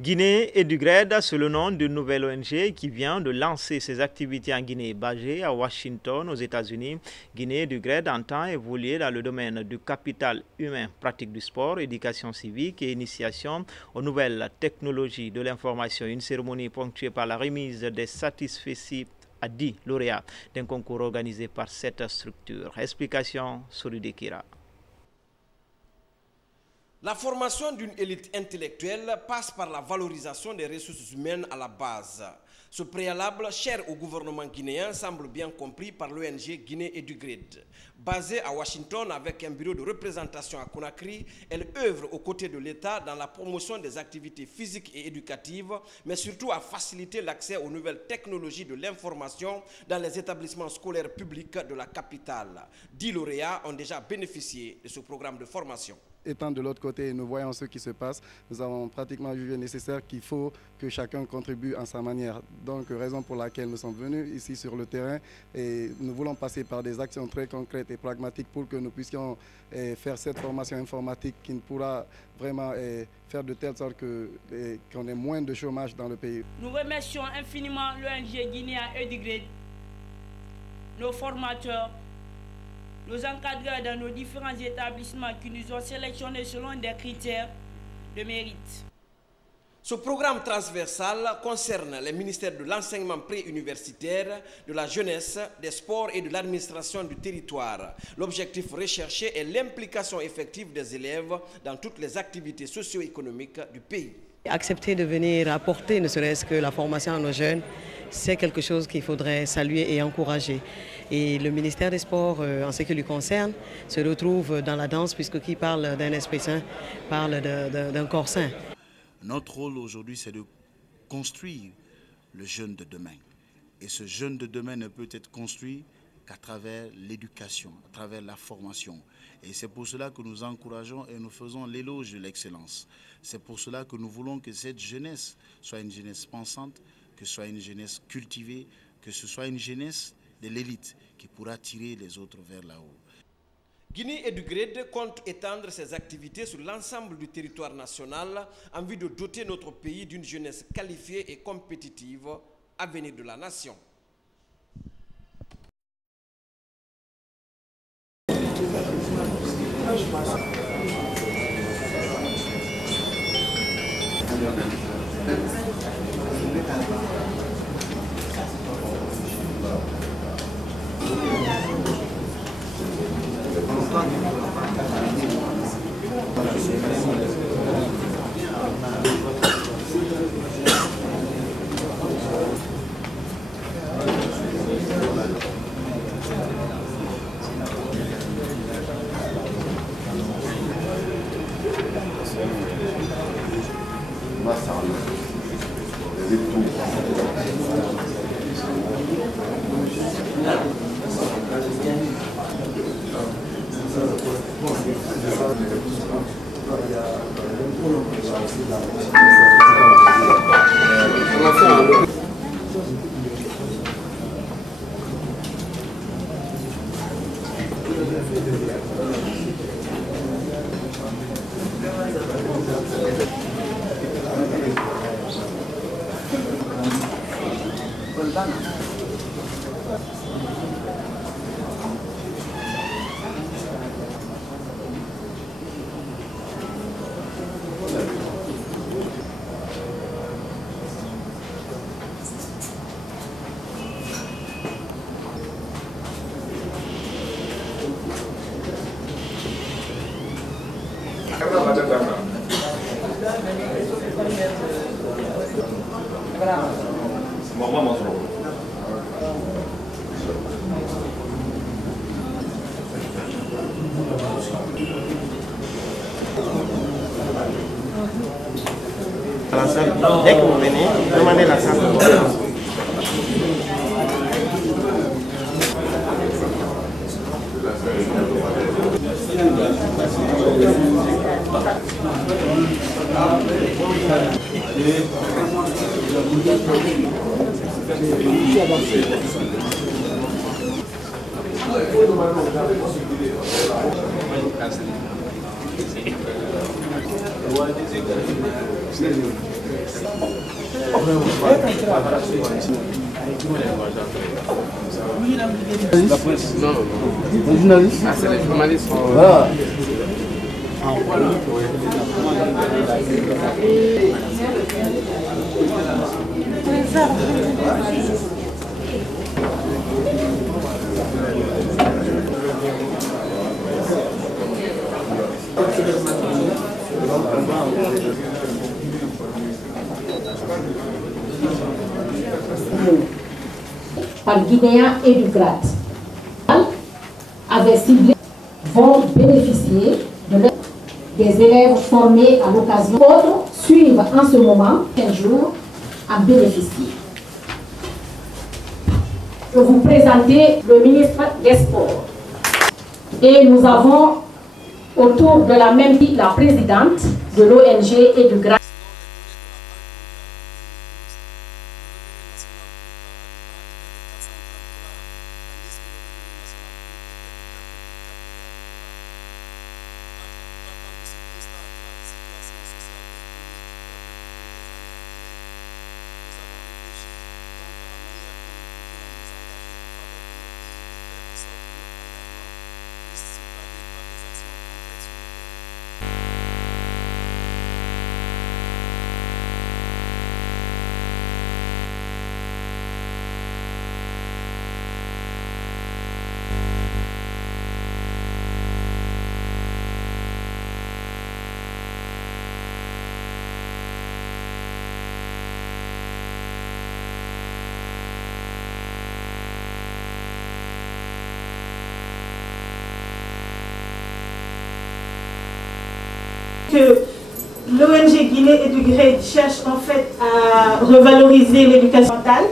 Guinée Edugrade, c'est le nom d'une nouvelle ONG qui vient de lancer ses activités en Guinée, basée à Washington, aux États-Unis. Guinée Edugrade entend évoluer dans le domaine du capital humain, pratique du sport, éducation civique et initiation aux nouvelles technologies de l'information. Une cérémonie ponctuée par la remise des satisfecit à 10 lauréats d'un concours organisé par cette structure. Explication sur Kira. La formation d'une élite intellectuelle passe par la valorisation des ressources humaines à la base. Ce préalable, cher au gouvernement guinéen, semble bien compris par l'ONG Guinée Edugrade. Basée à Washington avec un bureau de représentation à Conakry, elle œuvre aux côtés de l'État dans la promotion des activités physiques et éducatives, mais surtout à faciliter l'accès aux nouvelles technologies de l'information dans les établissements scolaires publics de la capitale. 10 lauréats ont déjà bénéficié de ce programme de formation. Étant de l'autre côté, nous voyons ce qui se passe. Nous avons pratiquement jugé nécessaire qu'il faut que chacun contribue en sa manière. Donc, raison pour laquelle nous sommes venus ici sur le terrain et nous voulons passer par des actions très concrètes et pragmatiques pour que nous puissions faire cette formation informatique qui pourra vraiment faire de telle sorte qu'on ait moins de chômage dans le pays. Nous remercions infiniment l'ONG Guinée Edugrade, nos formateurs, nos encadreurs dans nos différents établissements qui nous ont sélectionnés selon des critères de mérite. Ce programme transversal concerne les ministères de l'enseignement préuniversitaire, de la jeunesse, des sports et de l'administration du territoire. L'objectif recherché est l'implication effective des élèves dans toutes les activités socio-économiques du pays. Accepter de venir apporter ne serait-ce que la formation à nos jeunes, c'est quelque chose qu'il faudrait saluer et encourager. Et le ministère des Sports, en ce qui lui concerne, se retrouve dans la danse puisque qui parle d'un esprit sain parle d'un corps sain. Notre rôle aujourd'hui, c'est de construire le jeune de demain. Et ce jeune de demain ne peut être construit qu'à travers l'éducation, à travers la formation. Et c'est pour cela que nous encourageons et nous faisons l'éloge de l'excellence. C'est pour cela que nous voulons que cette jeunesse soit une jeunesse pensante, que ce soit une jeunesse cultivée, que ce soit une jeunesse de l'élite qui pourra tirer les autres vers là-haut. Guinée Edugrade compte étendre ses activités sur l'ensemble du territoire national en vue de doter notre pays d'une jeunesse qualifiée et compétitive à venir de la nation. Dès que vous venez, demandez la salle. Les journalistes? Ah, c'est les journalistes. Ah. Par Guinéens et du GRAD avait ciblé vont bénéficier des élèves formés à l'occasion. D'autres suivent en ce moment 15 jours à bénéficier. Je vais vous présenter le ministre des Sports. Et nous avons autour de la même vie la présidente de l'ONG et du GRAD. Que l'ONG Guinée et du GRAD cherche en fait à revaloriser l'éducation mentale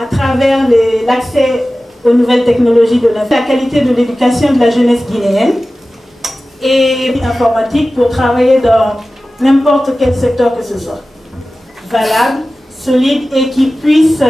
à travers l'accès aux nouvelles technologies de la qualité de l'éducation de la jeunesse guinéenne et informatique pour travailler dans n'importe quel secteur que ce soit. Valable, solide et qui puisse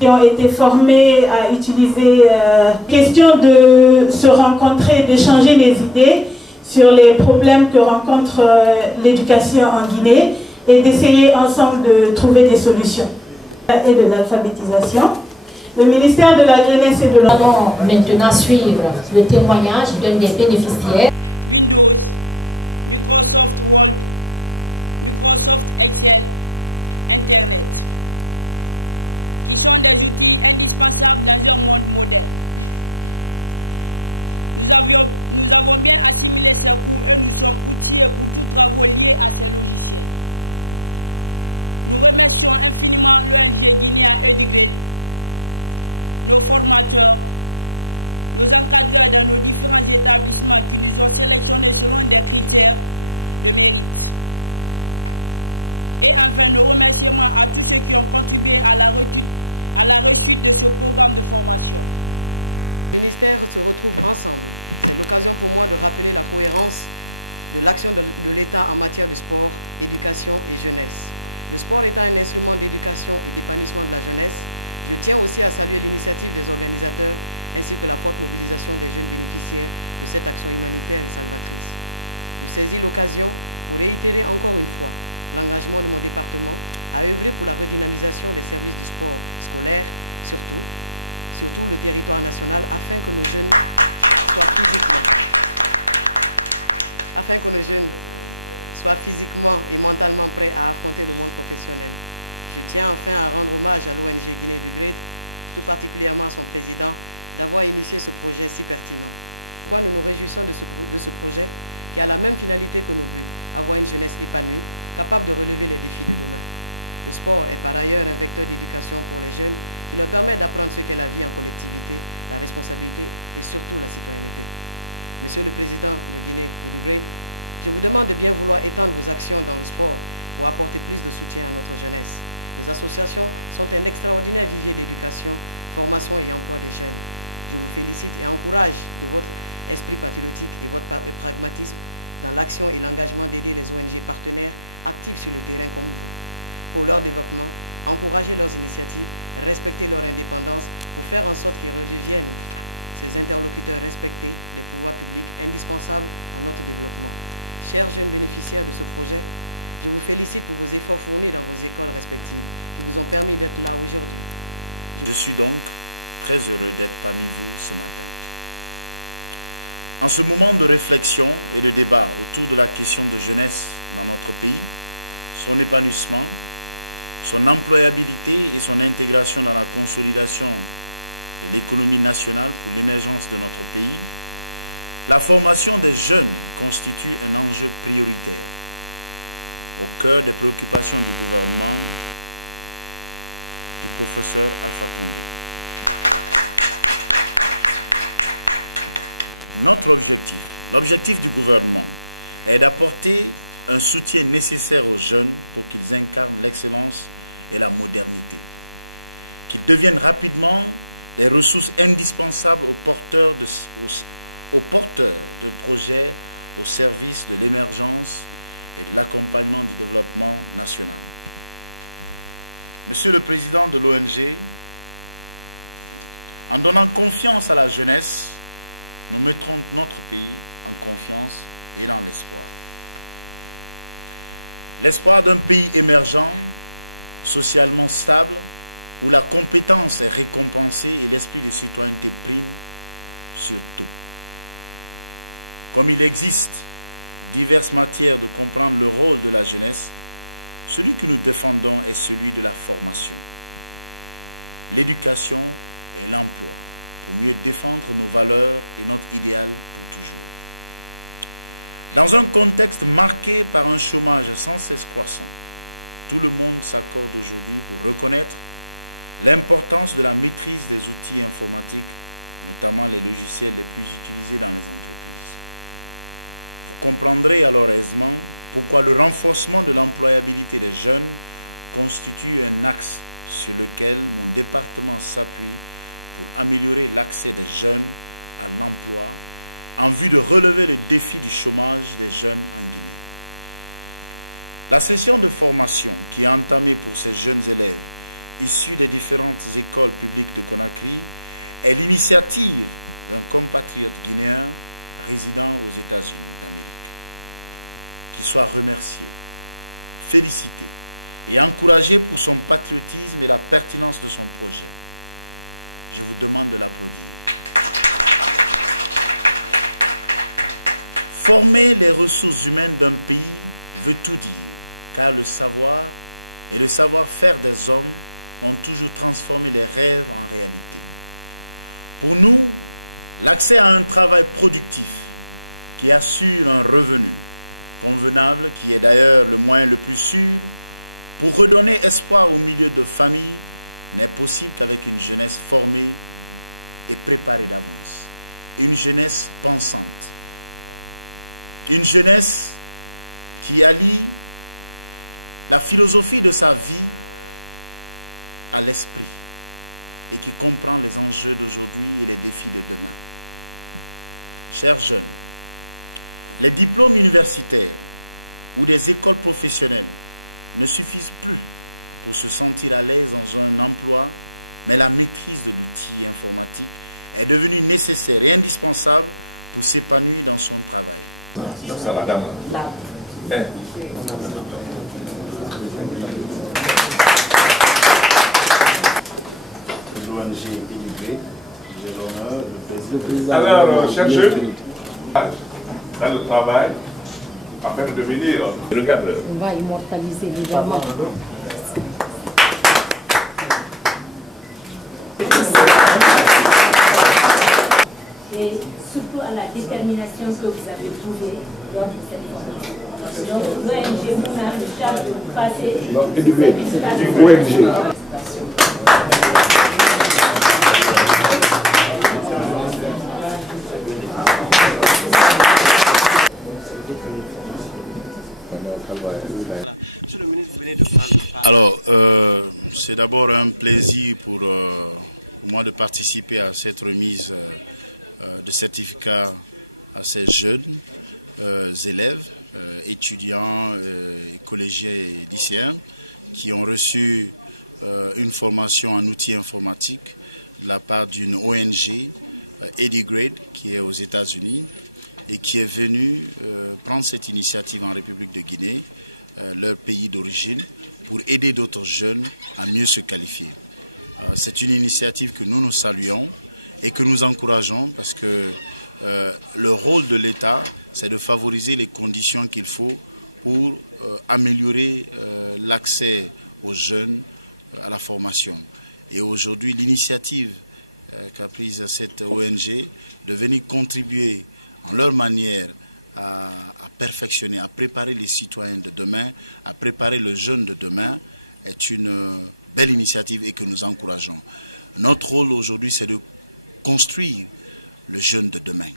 qui ont été formés à utiliser question de se rencontrer, d'échanger les idées sur les problèmes que rencontre l'éducation en Guinée et d'essayer ensemble de trouver des solutions et de l'alphabétisation. Le ministère de la Jeunesse et de Nous allons maintenant suivre le témoignage d'un des bénéficiaires. Windows, Microsoft Word, Microsoft Excel, Internet, qui sont des outils indispensables dans un monde moderne. Nous avons bien assimilé ces coûts et nous sommes outillés pour tous travaux liés à ces logiciels. Nous remercions infiniment l'ONG Guinéen et du GRAD, nos formateurs, nos encadreurs dans nos différents établissements qui nous ont sélectionnés selon des critères de mérite. Et enfin, nos remerciements à tous ceux qui ont contribué à la réussite de ce programme de formation. Le ministère se retrouve ensemble. C'est l'occasion pour moi de rappeler la cohérence de l'action de l'État en matière de sport, éducation et jeunesse. Le sport étant un instrument d'éducation et d'épanouissement de la jeunesse, je tiens aussi à saluer l'initiative des organisateurs ainsi que la forte mobilisation des jeunes bénéficiaires de cette action humanitaire et salvatrice. Je saisis l'occasion pour réitérer encore une fois l'engagement de mon département à œuvrer pour la redynamisation des services du sport scolaire, surtout le territoire national, afin que nos jeunes soient physiquement et mentalement prêts à affronter le monde professionnel. Je tiens enfin à rendre hommage à l'ONG Guinée du GRAD, tout particulièrement à son président, d'avoir initié ce projet si pertinent. Pourquoi nous nous réjouissons de ce projet qui a la même finalité que nos buts, avoir une jeunesse épanouie, capable de relever les défis de demain. Le sport est par ailleurs un vecteur d'éducation pour les jeunes qui leur permet d'apprendre ce qu'est la vie en collectivité, la responsabilité et surtout la citoyenneté. Monsieur le Président de Guinée et du GRAD, je vous demande de bien vouloir étendre vos actions dans le sport pour apporter plus de soutien à notre jeunesse. Les associations sont un extraordinaire vivier d'éducation, formation et emploi des jeunes. Je vous félicite et encourage de votre esprit patriotique et votre pragmatisme dans l'action et l'engagement d'aider les ONG partenaires actifs sur le terrain comme vous. Pour leur développement, encourager leurs initiatives, respecter leur indépendance pour faire en sorte qu'ils redeviennent ces interlocuteurs respectés des pouvoirs publics indispensables à notre développement. Chers jeunes bénéficiaires de ce projet, je vous félicite pour vos efforts fournis dans vos écoles respectives qui vous ont permis d'être là aujourd'hui. Je suis donc très heureux d'être parmi vous ce matin. En ce moment de réflexion et de débat autour de la question de jeunesse dans notre pays, son épanouissement, son employabilité et son intégration dans la consolidation de l'économie nationale pour l'émergence de notre pays, la formation des jeunes constitue un enjeu prioritaire au cœur des préoccupations du gouvernement du professeur Alpha Condé. Notre objectif, l'objectif du gouvernement, est d'apporter un soutien nécessaire aux jeunes pour qu'ils incarnent l'excellence et la modernité, qu'ils deviennent rapidement des ressources indispensables aux porteurs de projets au service de l'émergence et de l'accompagnement du développement national. Monsieur le Président de l'ONG, en donnant confiance à la jeunesse, nous mettrons notre pays en confiance et dans l'espoir. L'espoir d'un pays émergent, socialement stable, où la compétence est récompensée et l'esprit de citoyenneté prime sur tout. Comme il existe diverses matières de comprendre le rôle de la jeunesse, celui que nous défendons est celui de la formation, l'éducation et l'emploi, pour mieux défendre nos valeurs et notre idéal pour toujours. Dans un contexte marqué par un chômage sans cesse croissant, tout le monde s'accorde aujourd'hui pour reconnaître l'importance de la maîtrise des outils informatiques, notamment les logiciels les plus utilisés dans les entreprises. Vous comprendrez alors aisément pourquoi le renforcement de l'employabilité des jeunes constitue un axe sur lequel mon département s'appuie pour améliorer l'accès des jeunes à l'emploi en vue de relever le défi du chômage des jeunes en Guinée. La session de formation qui est entamée pour ces jeunes élèves issus des différentes écoles publiques de Conakry est l'initiative d'un compatriote guinéen résidant aux États-Unis d'Amérique. Qu'il soit remercié, félicité et encouragé pour son patriotisme et la pertinence de son projet. Je vous demande de l'applaudir. Former les ressources humaines d'un pays veut tout dire, car le savoir et le savoir-faire des hommes ont toujours transformé les rêves en réalité. Pour nous, l'accès à un travail productif qui assure un revenu convenable, qui est d'ailleurs le moyen le plus sûr pour redonner espoir au milieu de famille, n'est possible qu'avec une jeunesse formée et préparée d'avance. Une jeunesse pensante. Une jeunesse qui allie la philosophie de sa vie à l'esprit et qui comprend les enjeux d'aujourd'hui et les défis de demain. Chers jeunes, les diplômes universitaires ou des écoles professionnelles ne suffisent plus pour se sentir à l'aise dans un emploi, mais la maîtrise de l'outil informatique est devenue nécessaire et indispensable pour s'épanouir dans son travail. Alors, chers jeunes, dans le travail, afin de devenir le cadre. On va immortaliser l'événement. Et surtout à la détermination que vous avez trouvée lors de cette formation. Donc, l'ONG Mouna se charge de passer ONG. Monsieur le ministre, vous venez de prendre part. Alors, c'est d'abord un plaisir pour moi de participer à cette remise de certificats à ces jeunes élèves, étudiants, collégiens et lycéens qui ont reçu une formation en outils informatiques de la part d'une ONG, EduGrade, qui est aux États-Unis. et qui est venu prendre cette initiative en République de Guinée, leur pays d'origine, pour aider d'autres jeunes à mieux se qualifier. C'est une initiative que nous saluons et que nous encourageons parce que le rôle de l'État, c'est de favoriser les conditions qu'il faut pour améliorer l'accès aux jeunes à la formation. Et aujourd'hui, l'initiative qu'a prise cette ONG de venir contribuer en leur manière à perfectionner, à préparer les citoyens de demain, à préparer le jeune de demain, est une belle initiative et que nous encourageons. Notre rôle aujourd'hui, c'est de construire le jeune de demain.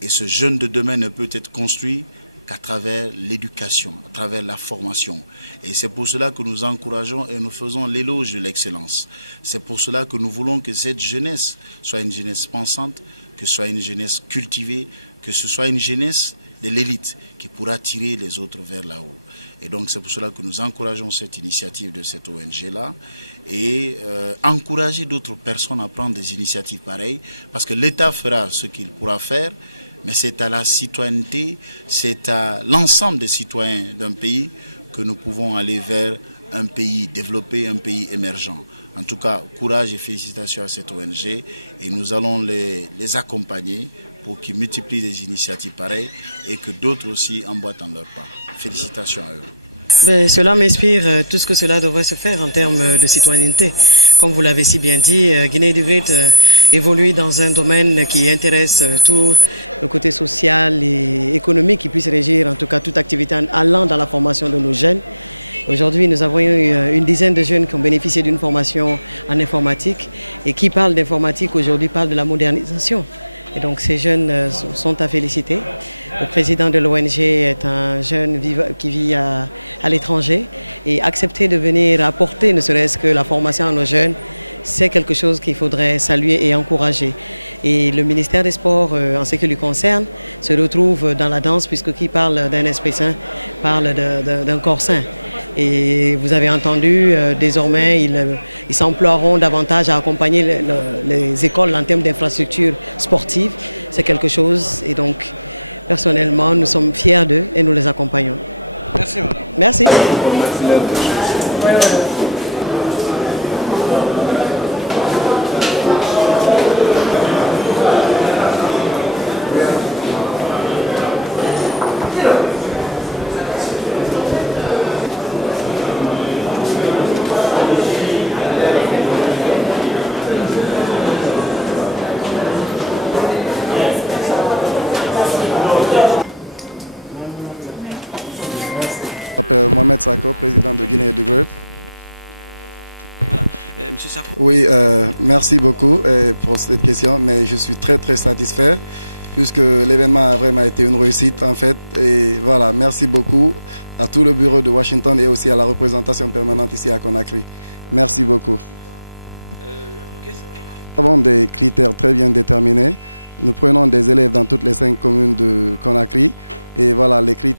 Et ce jeune de demain ne peut être construit qu'à travers l'éducation, à travers la formation. Et c'est pour cela que nous encourageons et nous faisons l'éloge de l'excellence. C'est pour cela que nous voulons que cette jeunesse soit une jeunesse pensante, que ce soit une jeunesse cultivée, que ce soit une jeunesse de l'élite qui pourra tirer les autres vers là-haut. Et donc c'est pour cela que nous encourageons cette initiative de cette ONG-là et encourager d'autres personnes à prendre des initiatives pareilles parce que l'État fera ce qu'il pourra faire, mais c'est à la citoyenneté, c'est à l'ensemble des citoyens d'un pays que nous pouvons aller vers un pays développé, un pays émergent. En tout cas, courage et félicitations à cette ONG et nous allons les accompagner pour qu'ils multiplient des initiatives pareilles et que d'autres aussi emboîtent en leur pas. Félicitations à eux. Ben, cela m'inspire tout ce que cela devrait se faire en termes de citoyenneté. Comme vous l'avez si bien dit, Guinée du Great évolue dans un domaine qui intéresse tout le côté social et économique qui puisse régir en tout cas toute activité allant dans la formation de nos jeunes. Aujourd'hui, nous avons eu une dizaine de jeunes qui ont bénéficié d'une formation en informatique et qui parlent d'informatique aujourd'hui parlent de la modernisation. Et donc ces jeunes sont à féliciter. Le président de l'ONG est un jeune qui vit à l'étranger et accepter de venir apporter ne serait-ce que la formation à nos jeunes, c'est quelque chose qu'il faudrait saluer et encourager. Et le ministère des Sports, en ce qui lui concerne, se retrouve dans la danse puisque qui parle d'un esprit sain parle d'un corps sain. Et vous avez entendu, désormais, ils s'emploieront davantage à accompagner les écoles en termes d'infrastructures sportives. C'est quelque chose. Et donc, personnellement, nous sommes fiers d'eux et nous les accompagnons. Merci, madame. Merci. Je m'appelle Mohamed Sako, président de Guinée du Great. Voilà. Monsieur Sako. Oui, merci beaucoup pour cette question, mais je suis très satisfait puisque l'événement a vraiment été une réussite en fait. Et voilà, merci beaucoup à tout le bureau de Washington et aussi à la représentation permanente ici à Conakry. Merci beaucoup. Nous avons des critères très bien déterminés. Nous prenons des élèves dans toutes les 5 communes de Conakry et voilà les critères.